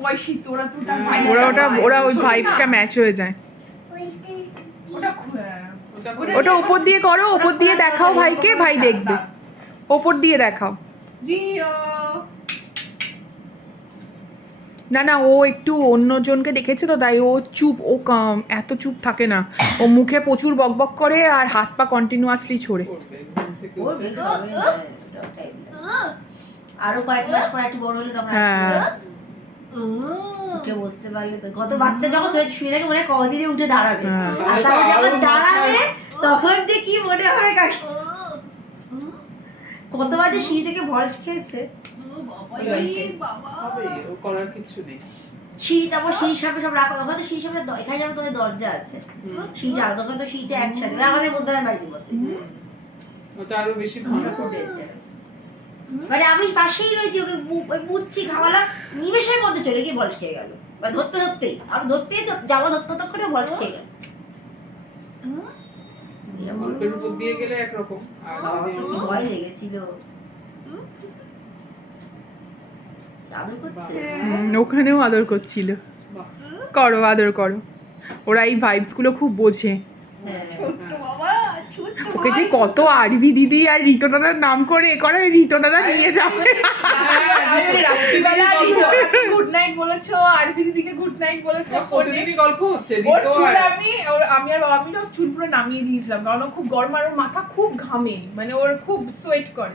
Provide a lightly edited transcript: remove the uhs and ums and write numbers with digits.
বয়সী তো ওরা তো ওরা ওই ভাইবসটা ম্যাচ হয়ে যায়। ওটা উপর দিয়ে করো, উপর দিয়ে দেখাও ভাইকে, ভাই দেখবে। ওপর দিয়ে দেখাও। না না, ও একটু অন্যজনকে দেখেছে তো তাই ও চুপ, ও এত চুপ থাকে না, ও মুখে প্রচুর বকবক করে আর হাত পা কন্টিনিউয়াসলি ছোড়ে। আরো কয়েক মাস পর একটু বড় হলে তখন উঠে বসতে পারলে তো, কত বাচ্চা যখন শুয়ে থাকে মনে হয় কদিনে উঠে দাঁড়াবে, আর তারপর যখন দাঁড়াবে তখন যে কি মনে হবে কাকে। কতবার যে সিঁড়ি থেকে ভল্ট খেয়েছে, করার কিছু নেই। সিঁড়ি, তারপর সিঁড়ির সামনে সব রাখা, ওখানে তো সিঁড়ির সামনে এখানে যেমন তোদের দরজা আছে, সিঁড়িটা আলাদা, ওখানে তো সিঁড়িটা একসাথে, আমাদের মধ্যে বাড়ির মধ্যে ওটা আরো বেশি ভয়ানক। মানে আমি পাশেই রয়েছি, ওকে মুচ্ছি খাওয়ালাম, নিমেষের মধ্যে চলে গিয়ে ভল্ট খেয়ে গেল, ধরতে ধরতেই, আমি ধরতেই জামা ধরতে ততক্ষণে ভল্ট খেয়ে গেল। গল্পের উপর দিয়ে গেলে একরকম, আর ভয় লেগেছিল। আদর করছে, ওখানেও আদর করছিল। করো, আদর করো। ওরা এই ভাইবস গুলো খুব বোঝে। ওকে যে কত আরভি দিদি আর রিতো দাদার নাম করে এ করে, রিতো দাদা নিয়ে যাবে। গুড নাইট বলেছো, আরভি দিদিকে গুড নাইট বলেছো, প্রতিদিনই গল্প হচ্ছে। আমি আর বাবা মিলে চুল পুরো নামিয়ে দিয়েছিলাম, কারণ ও খুব গরম আর ওর মাথা খুব ঘামে, মানে ওর খুব সোয়েট করে।